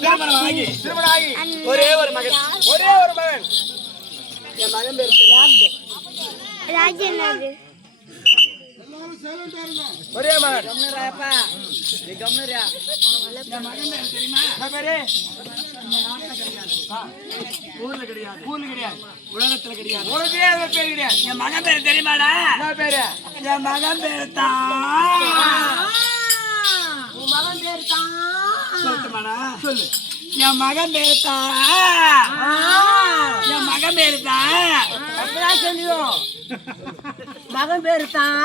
திருமணம் ஆகி ஒரே ஒரு மகன் என் மகன் பேர் ராஜேந்திர ஒரே மகன் ஊர்ல கிடையாது உலகத்துல கிடையாது பேர் கிடையாது. என் மகன் பேர் தெரியுமாடா? பேரு என் மகன் பேரு தான். உன் மகன் பேரு தான் சொல்லட்டுமாடா? சொல்லு. என் மகன் பேரு தான். என் மகன் பேரு தான். அப்படிதான் சொல்லியும் மகன் பேரு தான்.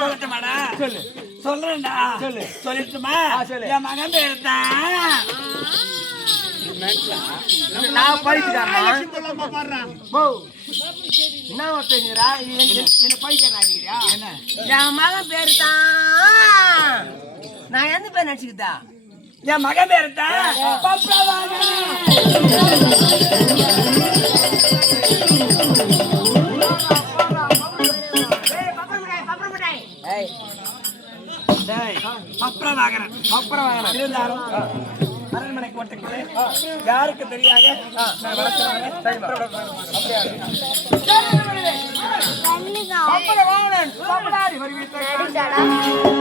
சொல்லட்டுமாடா? சொல்லு. சொல்றேன்டா. சொல்லு. சொல்லிட்டுமா? என் மகன் பேரு தான். நான் படிச்சுக்காரா என்ன பேசுறா? என்ன படிக்கிறா? என்ன என் மகன் பேரு தான். நான் எந்த பேர் நினைச்சுக்கிட்டா? என் மகன் பேரு தான். இருந்தாலும் அரண்மனை கோட்டைக்குள்ளே யாருக்கு தெரியாத கண்ணுக்கு